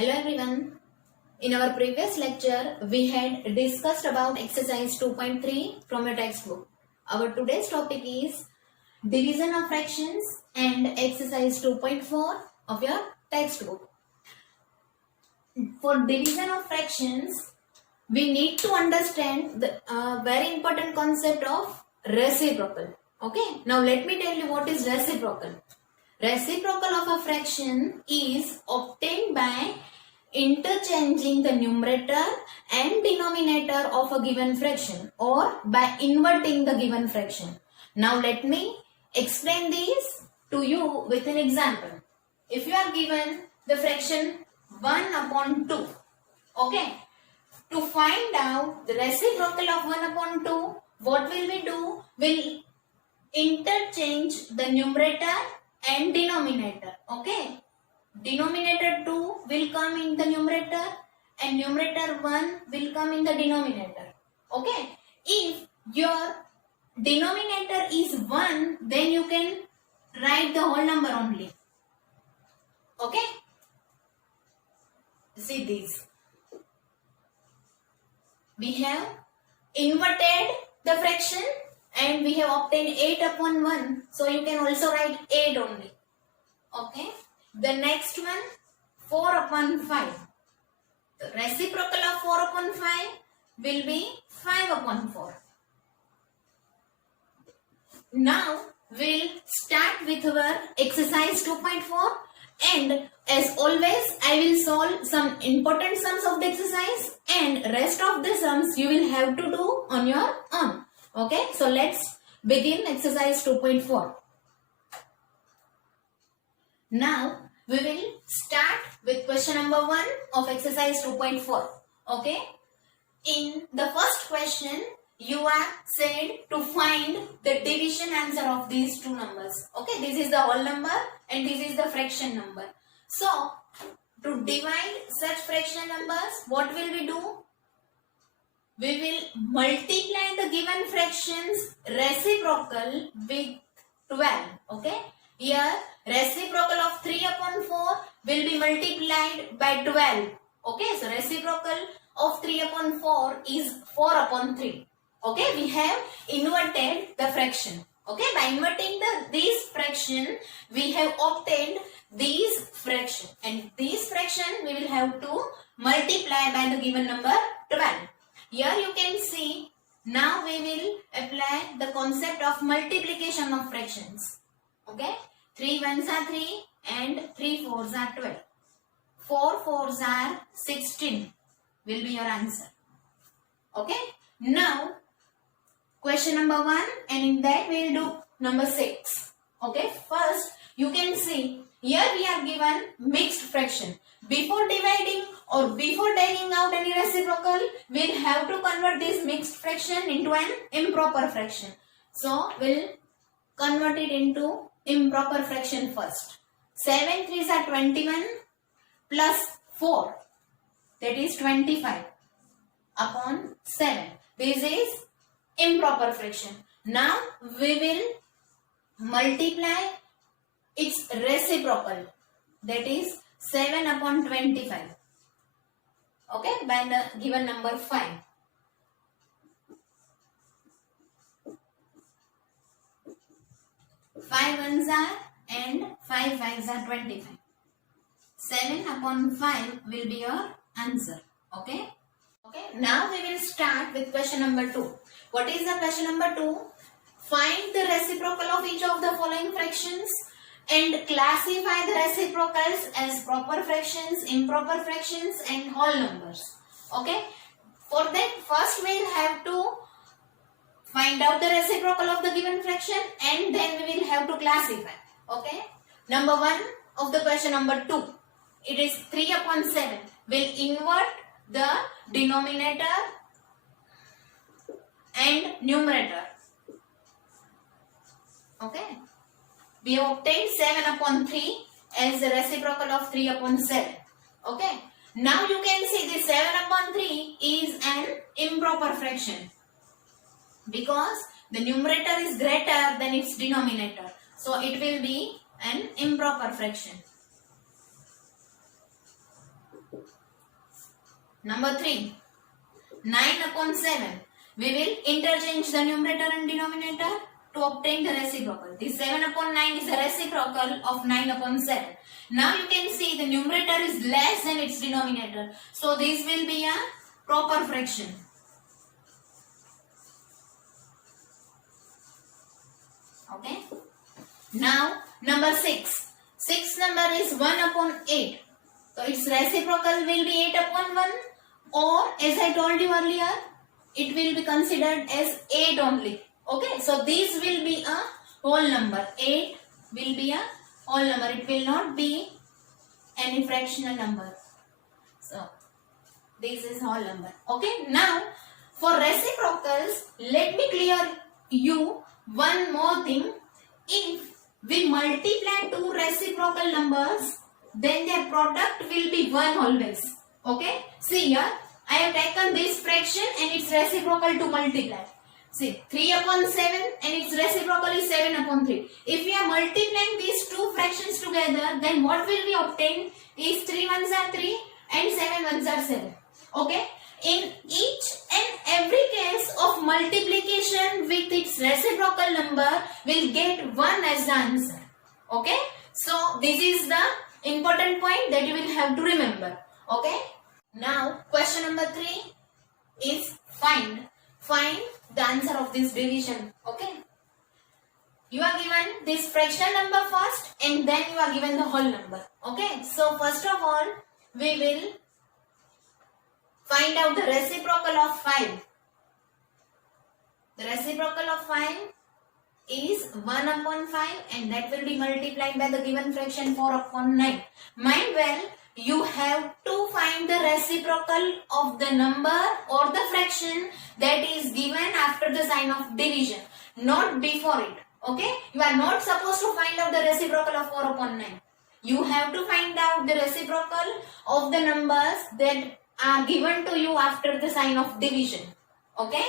Hello everyone. In our previous lecture, we had discussed about exercise 2.3 from your textbook. Our today's topic is division of fractions and exercise 2.4 of your textbook. For division of fractions, we need to understand the very important concept of reciprocal. Okay, now let me tell you what is reciprocal. Reciprocal of a fraction is obtained by interchanging the numerator and denominator of a given fraction or by inverting the given fraction. Now let me explain this to you with an example. If you are given the fraction 1 upon 2, okay, to find out the reciprocal of 1 upon 2, what will we do? We'll interchange the numerator and denominator. Okay, denominator 2 will come in the numerator and numerator 1 will come in the denominator. Okay, if your denominator is 1, then you can write the whole number only. Okay, see this. We have inverted the fraction and we have obtained 8 upon 1. So you can also write 8 only. Okay. The next one, 4 upon 5. The reciprocal of 4 upon 5 will be 5 upon 4. Now we'll start with our exercise 2.4 and as always I will solve some important sums of the exercise and rest of the sums you will have to do on your own. Okay, so let's begin exercise 2.4. Now we will start with question number 1 of exercise 2.4. Okay, in the first question you are said to find the division answer of these two numbers. Okay, this is the whole number and this is the fraction number. So to divide such fraction numbers, what will we do? We will multiply the given fractions reciprocal with 12. Okay, here reciprocal of 3 upon 4 will be multiplied by 12. Okay, so reciprocal of 3 upon 4 is 4 upon 3. Okay, we have inverted the fraction. Okay, by inverting this fraction, we have obtained these fraction and this fraction we will have to multiply by the given number 12. Here you can see, now we will apply the concept of multiplication of fractions. Okay, 3 ones are 3 and 3 fours are 12. 4 fours are 16 will be your answer. Okay, now question number 1 and in that we will do number 6. Okay, first you can see here we are given mixed fraction. Before dividing or before taking out any reciprocal, we'll have to convert this mixed fraction into an improper fraction. So we'll convert it into improper fraction first. 7 3s are 21 plus 4, that is 25 upon 7. This is improper fraction. Now we will multiply its reciprocal, that is 7 upon 25. Okay, by the given number 5. 5 ones are and 5 fives are 25. 7 upon 5 will be your answer. Okay. Okay. Now we will start with question number 2. What is the question number 2? Find the reciprocal of each of the following fractions and classify the reciprocals as proper fractions, improper fractions and whole numbers. Okay. For that, first we will have to find out the reciprocal of the given fraction and then we will have to classify. Okay. Number 1 of the question number 2. It is 3 upon 7. We'll invert the denominator and numerator. Okay. We have obtained 7 upon 3 as the reciprocal of 3 upon 7. Okay. Now you can see this 7 upon 3 is an improper fraction because the numerator is greater than its denominator. So it will be an improper fraction. Number 3. 9 upon 7. We will interchange the numerator and denominator to obtain the reciprocal. This 7 upon 9 is the reciprocal of 9 upon 7. Now you can see the numerator is less than its denominator. So this will be a proper fraction. Okay. Now number 6. 6 number is 1 upon 8. So its reciprocal will be 8 upon 1, or as I told you earlier, it will be considered as 8 only. Okay. So this will be a whole number. 8 will be a whole number. It will not be any fractional number. So this is whole number. Okay. Now for reciprocals, let me clear you one more thing. If we multiply two reciprocal numbers, then their product will be 1 always. Okay. See here, I have taken this fraction and its reciprocal to multiply. See, 3 upon 7 and its reciprocal is 7 upon 3. If we are multiplying these two fractions together, then what will we obtain is 3 ones are 3 and 7 ones are 7. Okay. In each and every case of multiplication with its reciprocal number, will get 1 as the answer. Okay. So this is the important point that you will have to remember. Okay. Now question number 3 is find the answer of this division. Okay. You are given this fractional number first and then you are given the whole number. Okay. So first of all, we will find out the reciprocal of 5. The reciprocal of 5 is 1 upon 5 and that will be multiplied by the given fraction 4 upon 9. Mind well, you have to find the reciprocal of the number or the fraction that is given after the sign of division, not before it. Okay? You are not supposed to find out the reciprocal of 4 upon 9. You have to find out the reciprocal of the numbers that are given to you after the sign of division. Okay?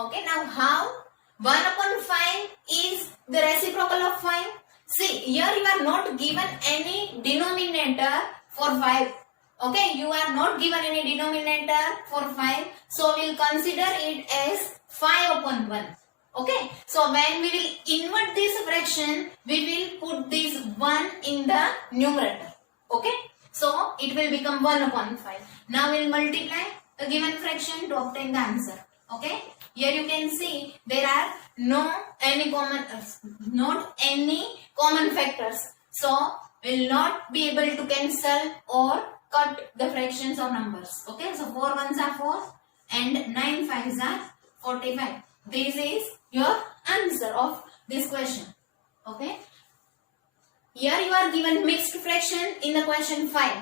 Okay, now how? 1 upon 5 is the reciprocal of 5. See, here you are not given any denominator for 5. Okay, you are not given any denominator for 5. So, we will consider it as 5 upon 1. Okay, so when we will invert this fraction, we will put this 1 in the numerator. Okay, so it will become 1 upon 5. Now, we will multiply the given fraction to obtain the answer. Okay, here you can see there are not any common factors. So, we will not be able to cancel or cut the fractions of numbers. Okay, so 4 ones are 4 and 9 fives are 45. This is your answer of this question. Okay, here you are given mixed fraction in the question 5.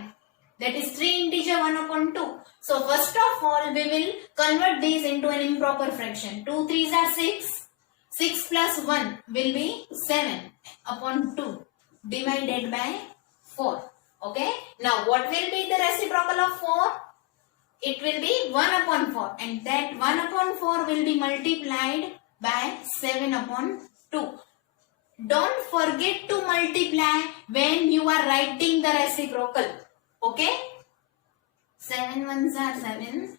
That is 3 integer 1 upon 2. So first of all, we will convert these into an improper fraction. 2 3s are 6. 6 plus 1 will be 7 upon 2 divided by 4. Okay. Now what will be the reciprocal of 4? It will be 1 upon 4. And that 1 upon 4 will be multiplied by 7 upon 2. Don't forget to multiply when you are writing the reciprocal. Okay. 7 ones are 7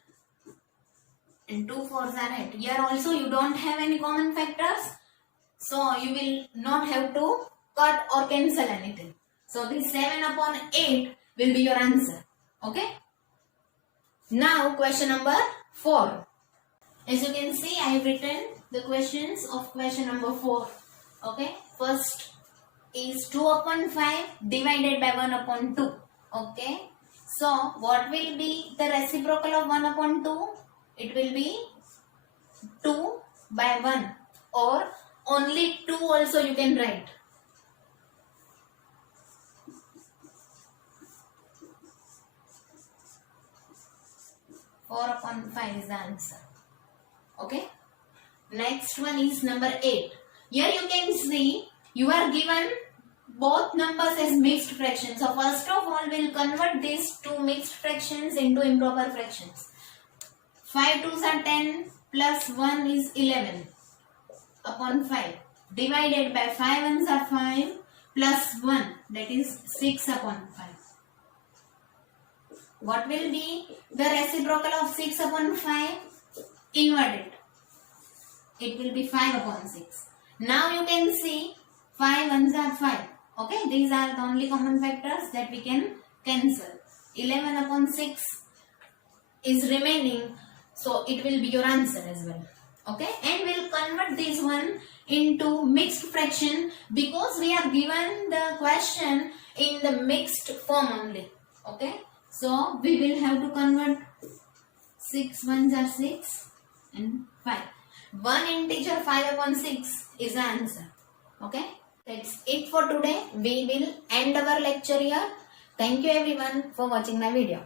and 2 fours are 8. Here also you don't have any common factors. So you will not have to cut or cancel anything. So this 7 upon 8 will be your answer. Okay. Now question number 4. As you can see, I have written the questions of question number 4. Okay. First is 2 upon 5 divided by 1 upon 2. Okay. So, what will be the reciprocal of 1 upon 2? It will be 2 by 1 or only 2 also you can write. Four upon 5 is the answer. Okay. Next one is number 8. Here you can see you are given both numbers as mixed fractions. So first of all, we will convert these two mixed fractions into improper fractions. 5 2s are 10 plus 1 is 11 upon 5 divided by 5 1s are 5 plus 1, that is 6 upon 5. What will be the reciprocal of 6 upon 5? Invert it. It will be 5 upon 6. Now you can see 5 ones are 5. Okay, these are the only common factors that we can cancel. 11 upon 6 is remaining, so it will be your answer as well. Okay, and we'll convert this one into mixed fraction because we are given the question in the mixed form only. Okay, so we will have to convert 6 ones are 6 and 5. One integer 5 upon 6 is the answer. Okay, that's it for today. We will end our lecture here. Thank you everyone for watching my video.